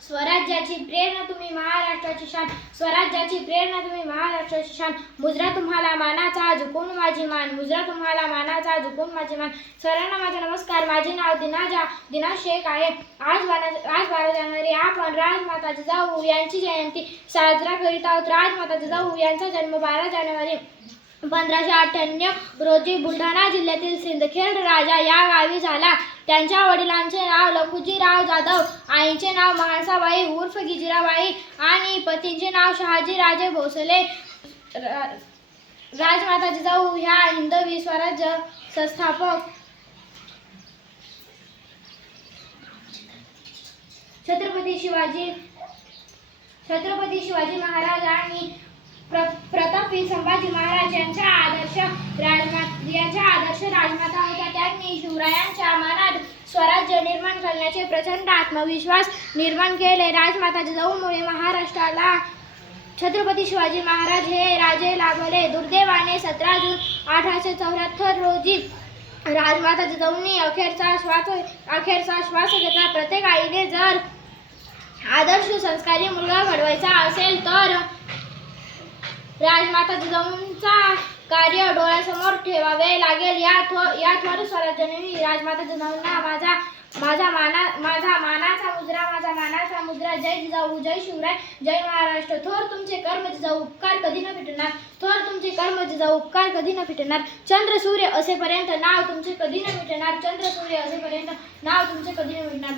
स्वराज्याची प्रेरणा तुम्ही महाराष्ट्राची शान. स्वराज्याची प्रेरणा तुम्ही महाराष्ट्राची शान. मुजरा तुम्हाला मानाचा झुकून माझी मान. मुजरा तुम्हाला मानाचा झुकून माझी मान. सर्वांना माझा नमस्कार. माझे नाव दिनाजा दिना शेख आहे. आज बारा आज बारा जानेवारी. आपण राजमाता जिजाऊ यांची जयंती. साजरा करीत आहोत. राजमाता जिजाऊ यांचा जन्म बारा जानेवारी. पंधराशे अठ्ठ्याण्णव रोजी बुलढाणा जिल्ह्यातील सिंदखेड राजा या गावी झाला. त्यांच्या वडिलांचे नाव लखुजीराव जाधव आईचे नाव महासाबाई उर्फ गिजिराबाई आणि पतींचे नाव शहाजीराजे भोसले. रा- राजमाता जिजाऊ ह्या हिंदवी स्वराज्य संस्थापक. छत्रपती शिवाजी छत्रपती शिवाजी महाराज आणि प्र प्रतापी संभाजी महाराज यांच्या आदर्श राजमा यांच्या आदर्श राजमाता होत्या. त्यांनी शिवरायांच्या मनात स्वराज्य निर्माण करण्याचे प्रचंड आत्मविश्वास निर्माण केले. राजमाता जिजाऊमुळे महाराष्ट्राला छत्रपती शिवाजी महाराज हे राजे लाभले दुर्दैवाने सतरा जून अठराशे चौऱ्याहत्तर रोजी राजमाता जिजाऊंनी अखेरचा श्वास अखेरचा श्वास घेतला. प्रत्येक आईने जर आदर्श संस्कारी मुलगा घडवायचा असेल तर राजमाता जिजाऊंचा कार्य डोळ्यासमोर ठेवावे लागेल. या थो या थोर स्वराज्याने राजमाता जिजाऊंना माझा माझा माना माझा मानाचा मुद्रा माझा मानाचा मुद्रा जय जिजाऊ जय शिवराय जय महाराष्ट्र. थोर तुमचे कर्म जिजाऊ उपकार कधी न फिटणार थोर तुमचे कर्म जिजाऊ उपकार कधी न फिटणार चंद्र सूर्य असेपर्यंत नाव तुमचे कधी न मिटणार चंद्र सूर्य असेपर्यंत नाव तुमचे कधी न मिटणार